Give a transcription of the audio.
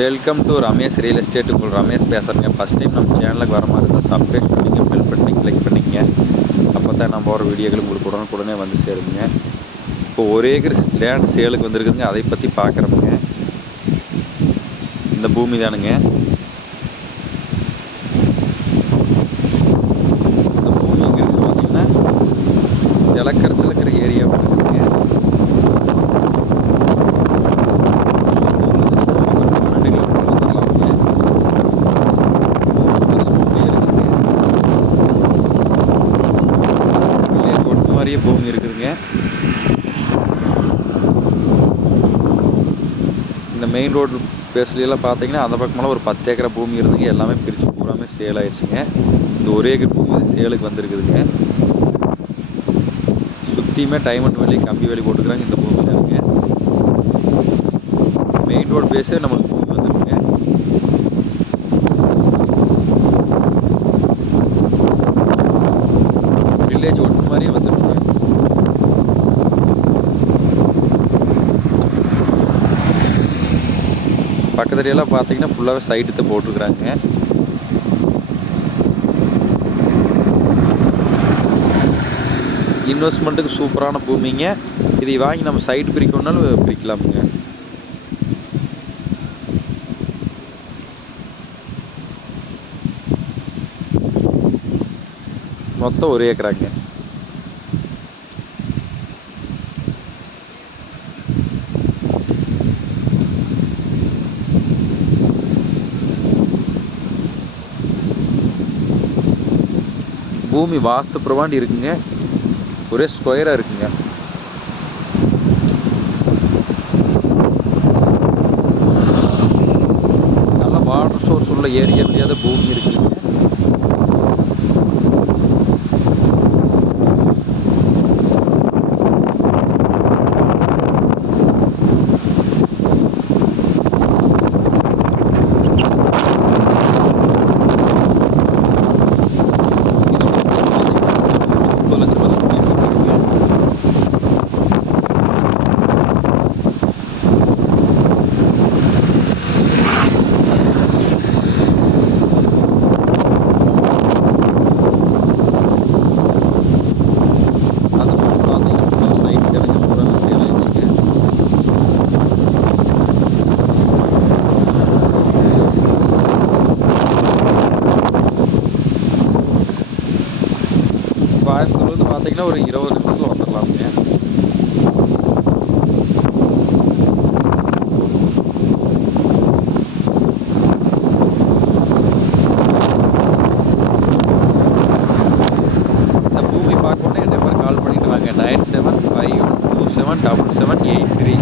Welcome to Ramesh real estate. உங்கள் ரமேஷ் பேசுகிறேங்க. First time நம்ம சேனலுக்கு வர மாதிரி இருந்தால் சப்ஸ்கிரைப் பண்ணிங்க, பெல் பண்ணி கிளிக் பண்ணிங்க. அப்போ தான் நம்ம போகிற வீடியோக்கள் உங்களுக்கு உடனுக்குடனே வந்து சேருங்க. இப்போ 1 ஏக்கர் லேண்ட் சேலுக்கு வந்துருக்குதுங்க. அதை பற்றி பார்க்குறோமுங்க. இந்த பூமி தானுங்க. இந்த பூமி இங்கே இருக்குது பார்த்தீங்கன்னா ஜலக்கரைச்சல் ஏரியா இருக்குதுங்க. பூமி இருக்குதுங்க. இந்த மெயின் ரோடு பேஸ்லாம் பார்த்தீங்கன்னா அந்த பக்கமெல்லாம் ஒரு 10 ஏக்கர் பூமி இருந்துங்க. எல்லாமே பிரித்து பூராமே சேல் ஆயிடுச்சுங்க. இந்த 1 ஏக்கர் பூமி சேலுக்கு வந்துருக்குதுங்க. சுற்றியுமே டைமண்ட் வேலி கம்பி வேலி போட்டுக்கிறாங்க. இந்த பூமி தானுங்க. மெயின் ரோடு பேஸே நம்மளுக்கு பூமி வந்துருக்குங்க. வில்லேஜ் ஒட்டு மாதிரியே வந்துருக்குங்க. பக்கத்துலையெல்லாம் பார்த்தீங்கன்னா ஃபுல்லாகவே சைட்டு போட்டுருக்குறாங்க. இன்வெஸ்ட்மெண்ட்டுக்கு சூப்பரான பூமிங்க. இதை வாங்கி நம்ம சைட்டு பிரிக்கணுன்னாலும் பிரிக்கலாமுங்க. மொத்தம் 1 ஏக்கராங்க. பூமி வாஸ்து பிரமாண்டி இருக்குங்க. ஒரே ஸ்கொயராக இருக்குங்க. நல்ல வாட்டர் சோர்ஸ் உள்ள ஏரியா வழியாக பூமி இருக்குதுங்க. கோயம்புத்தூர்லேருந்து பார்த்தீங்கன்னா ஒரு 20 நிமிஷத்தில் வந்துடலாமுங்க. இந்த பூமி பார்க்கணுன்னா என் நம்பர் கால் பண்ணிட்டு வாங்க. 9751277783.